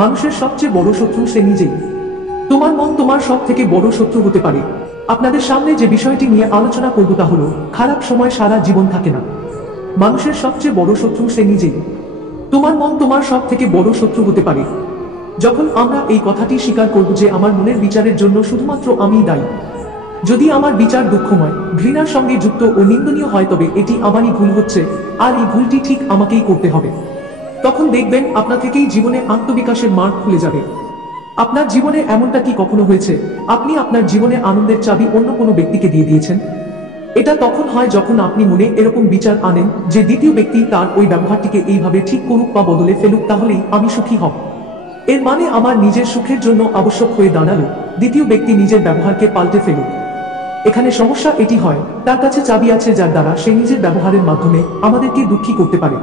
মানুষের সবচেয়ে বড় শত্রু সে নিজেই। তোমার মন তোমার সব থেকে বড় শত্রু হতে পারে। আপনাদের সামনে যে বিষয়টি নিয়ে আলোচনা করব তা হলো, খারাপ সময় সারা জীবন থাকে না। মানুষের সবচেয়ে বড় শত্রু সে নিজেই। তোমার মন তোমার সব থেকে বড় শত্রু হতে পারে। যখন আমরা এই কথাটি স্বীকার করব যে আমার মনের বিচারের জন্য শুধুমাত্র আমিই দায়ী, যদি আমার বিচার দুঃখময়, ঘৃণার সঙ্গে যুক্ত ও নিন্দনীয় হয়, তবে এটি আমারই ভুল হচ্ছে, আর এই ভুলটি ঠিক আমাকেই করতে হবে। তখন দেখবেন আপনা থেকেই জীবনে আত্মবিকাশের মার্গ খুলে যাবে। আপনার জীবনে এমনটা কি কখনো হয়েছে আপনি আপনার জীবনে আনন্দের চাবি অন্য কোনো ব্যক্তিকে দিয়ে দিয়েছেন? এটা তখন হয় যখন আপনি মনে এরকম বিচার আনেন যে দ্বিতীয় ব্যক্তি তার ওই ব্যবহারটিকে এইভাবে ঠিক করুক বা বদলে ফেলুক, তাহলেই আমি সুখী হব। এর মানে আমার নিজের সুখের জন্য আবশ্যক হয়ে দাঁড়ালো দ্বিতীয় ব্যক্তি নিজের ব্যবহারকে পাল্টে ফেলুক। এখানে সমস্যা এটি হয়, তার কাছে চাবি আছে যার দ্বারা সে নিজের ব্যবহারের মাধ্যমে আমাদেরকে দুঃখী করতে পারে।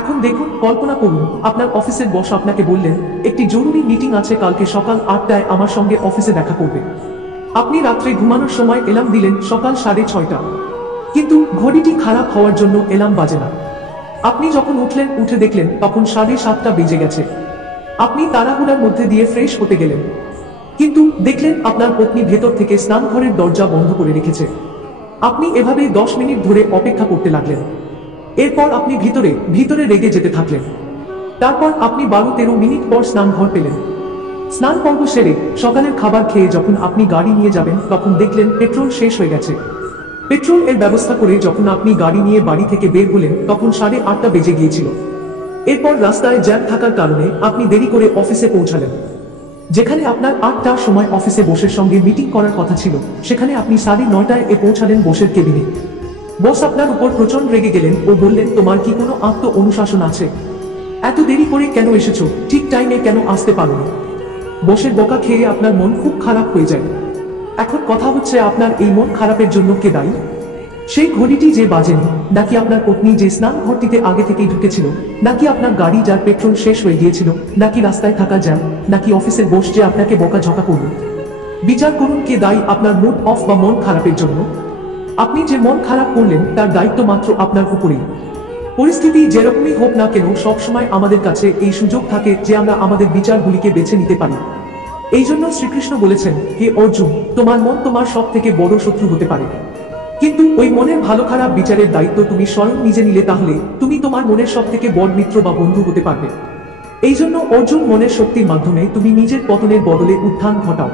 এখন দেখুন, কল্পনা করুন আপনার অফিসের বস আপনাকে বললেন, একটি জরুরি মিটিং আছে, কালকে সকাল 8টায় আমার সঙ্গে অফিসে দেখা করবে। আপনি রাত্রে ঘুমানোর সময় অ্যালার্ম দিলেন সকাল 6:30, কিন্তু ঘড়িটি খারাপ হওয়ার জন্য অ্যালার্ম বাজে না। আপনি যখন উঠলেন, উঠে দেখলেন তখন 7:30 বেজে গেছে। আপনি তাড়াহুড়ার মধ্যে দিয়ে ফ্রেশ হতে গেলেন, কিন্তু দেখলেন আপনার পত্নী ভেতর থেকে স্নানঘরের দরজা বন্ধ করে রেখেছে। আপনি এভাবে 10 মিনিট ধরে অপেক্ষা করতে লাগলেন। এরপর আপনি ভিতরে ভিতরে রেগে যেতে থাকলেন। তারপর আপনি 12-13 মিনিট পর স্নানঘর পেলেন। স্নান পর্ব সেরে সকালের খাবার খেয়ে যখন আপনি গাড়ি নিয়ে যাবেন, তখন দেখলেন পেট্রোল শেষ হয়ে গেছে। পেট্রোল এর ব্যবস্থা করে যখন আপনি গাড়ি নিয়ে বাড়ি থেকে বের হলেন, তখন 8:30 বেজে গিয়েছিল। এরপর রাস্তায় জ্যাম থাকার কারণে আপনি দেরি করে অফিসে পৌঁছালেন। যেখানে আপনার 8টার সময় অফিসে বসের সঙ্গে মিটিং করার কথা ছিল, সেখানে আপনি 9:30 পৌঁছালেন বসের কেবিনে। বস আপনার উপর প্রচন্ড রেগে গেলেন ও বললেন, তোমার কি কোনো আত্ম অনুশাসন আছে? এত দেরি করে কেন এসেছো? ঠিক টাইমে কেন আসতে পারোনি? বসের বকা খেয়ে আপনার মন খুব খারাপ হয়ে যায়। এখন কথা হচ্ছে, আপনার এই মন খারাপের জন্য কে দায়ী? সেই ঘড়িটি যে বাজেনি, নাকি আপনার পত্নী যে স্নান ঘরটিতে আগে থেকেই ঢুকেছিল, নাকি আপনার গাড়ি যার পেট্রোল শেষ হয়ে গিয়েছিল, নাকি রাস্তায় থাকা জ্যাম, নাকি অফিসের বস যে আপনাকে বকাঝকা করল? বিচার করুন, কে দায়ী আপনার মুড অফ বা মন খারাপের জন্য? আপনি যে মন খারাপ করলেন তার দায়িত্ব মাত্র আপনার উপরেই। পরিস্থিতি যেরকমই হোক না কেন, সবসময় আমাদের কাছে এই সুযোগ থাকে যে আমরা আমাদের বিচারগুলিকে বেছে নিতে পারি। এই জন্য শ্রীকৃষ্ণ বলেছেন, হে অর্জুন, তোমার মন তোমার সব থেকে বড় শত্রু হতে পারে, কিন্তু ওই মনের ভালো খারাপ বিচারের দায়িত্ব তুমি স্বয়ং নিজে নিলে, তাহলে তুমি তোমার মনের সব থেকে বড় মিত্র বা বন্ধু হতে পারবে। এই জন্য অর্জুন, মনের শক্তির মাধ্যমে তুমি নিজের পতনের বদলে উত্থান ঘটাও।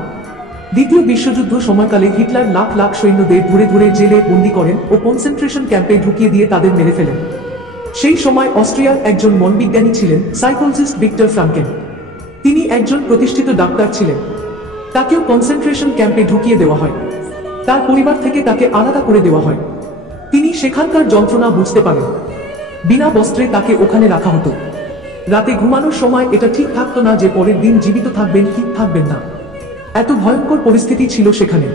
দ্বিতীয় বিশ্বযুদ্ধ সময়কালে হিটলার লাখ লাখ সৈন্যদের ধরে ধরে জেলে বন্দী করেন ও কনসেন্ট্রেশন ক্যাম্পে ঢুকিয়ে দিয়ে তাদের মেরে ফেলেন। সেই সময় অস্ট্রিয়ার একজন মনবিজ্ঞানী ছিলেন সাইকোলজিস্ট ভিক্টর ফ্রাঙ্কেন। তিনি একজন প্রতিষ্ঠিত ডাক্তার ছিলেন। তাকেও কনসেন্ট্রেশন ক্যাম্পে ঢুকিয়ে দেওয়া হয়। তার পরিবার থেকে তাকে আলাদা করে দেওয়া হয়। তিনি সেখানকার যন্ত্রণা বুঝতে পারেন। বিনা বস্ত্রে তাকে ওখানে রাখা হতো। রাতে ঘুমানোর সময় এটা ঠিক থাকতো না যে পরের দিন জীবিত থাকবেন কি থাকবেন না। এত ভয়ঙ্কর পরিস্থিতি ছিল সেখানে।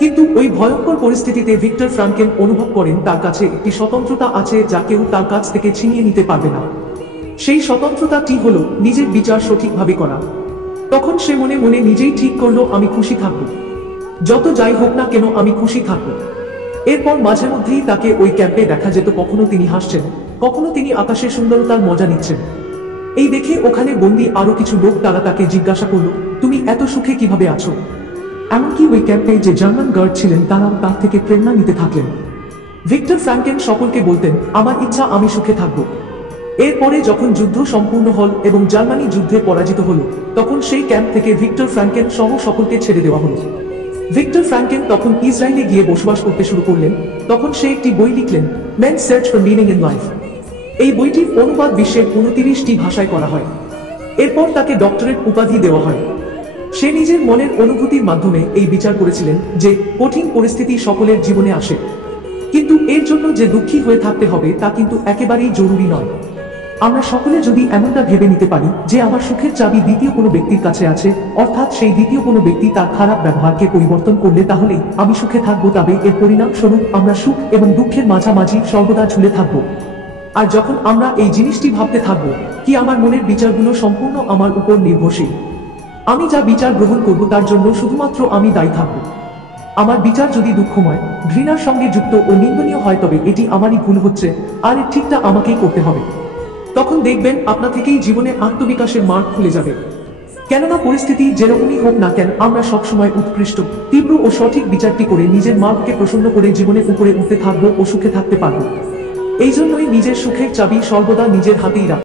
কিন্তু ওই ভয়ঙ্কর পরিস্থিতিতে ভিক্টর ফ্রাঙ্কেন অনুভব করেন তার কাছে একটি স্বতন্ত্রতা আছে যা কেউ তার কাছ থেকে ছিনিয়ে নিতে পারবে না। সেই স্বতন্ত্রতাটি হলো নিজের বিচার সঠিকভাবে করা। তখন সে মনে মনে নিজেই ঠিক করলো, আমি খুশি থাকব, যত যাই হোক না কেন আমি খুশি থাকব। এরপর মাঝে মধ্যেই তাকে ওই ক্যাম্পে দেখা যেত, কখনো তিনি হাসছেন, কখনো তিনি আকাশের সুন্দরতার মজা নিচ্ছেন। এই দেখে ওখানে বন্দী আরো কিছু লোক, তারা তাকে জিজ্ঞাসা করলো, তুমি এত সুখে কিভাবে আছো? এমনকি ওই ক্যাম্পে যে জার্মান গার্ড ছিলেন তারাও তার থেকে প্রেরণা নিতে থাকলেন। ভিক্টর ফ্রাঙ্কেন সকলকে বলতেন, আমার ইচ্ছা আমি সুখে থাকব। এরপরে যখন যুদ্ধ সম্পূর্ণ হল এবং জার্মানি যুদ্ধে পরাজিত হল, তখন সেই ক্যাম্প থেকে ভিক্টর ফ্রাঙ্কেন সহ সকলকে ছেড়ে দেওয়া হল। ভিক্টর ফ্রাঙ্কেন তখন ইসরায়েলে গিয়ে বসবাস করতে শুরু করলেন। তখন সে একটি বই লিখলেন, man search for meaning in life. এই বইটির অনুবাদ বিশ্বের 29টি ভাষায় করা হয়। এরপর তাকে ডক্টরেট উপাধি দেওয়া হয়। সে নিজের মনের অনুভূতির মাধ্যমে এই বিচার করেছিলেন যে কঠিন পরিস্থিতি সকলের জীবনে আসে, কিন্তু এর জন্য যে দুঃখী হয়ে থাকতে হবে তা কিন্তু একেবারেই জরুরি নয়। আমরা সকলে যদি এমনটা ভেবে নিতে পারি যে আমার সুখের চাবি দ্বিতীয় কোনো ব্যক্তির কাছে আছে, অর্থাৎ সেই দ্বিতীয় কোনো ব্যক্তি তার খারাপ ব্যবহারকে পরিবর্তন করলে তাহলেই আমি সুখে থাকবো, তবে এর পরিণাম স্বরূপ আমরা সুখ এবং দুঃখের মাঝামাঝি সর্বদা ঝুলে থাকবো। আর যখন আমরা এই জিনিসটি ভাবতে থাকবো, কি আমার মনের বিচারগুলো সম্পূর্ণ আমার উপর নির্ভরশীল, আমি যা বিচার গ্রহণ করব তার জন্য শুধুমাত্র আমি দায়ী থাকব। আমার বিচার যদি দুঃখময়, ঘৃণার সঙ্গে যুক্ত ও নিন্দনীয় হয়, তবে এটি আমারই ভুল হচ্ছে, আর এর ঠিকটা আমাকেই করতে হবে। তখন দেখবেন আপনা থেকেই জীবনে আত্মবিকাশের মার্গ খুলে যাবে। কেননা পরিস্থিতি যেরকমই হোক না কেন, আমরা সবসময় উৎকৃষ্ট, তীব্র ও সঠিক বিচারটি করে নিজের মার্গকে প্রসন্ন করে জীবনের উপরে উঠতে থাকবো ও সুখে থাকতে পারবো। এই জন্যই নিজের সুখের চাবি সর্বদা নিজের হাতেই রাখবো।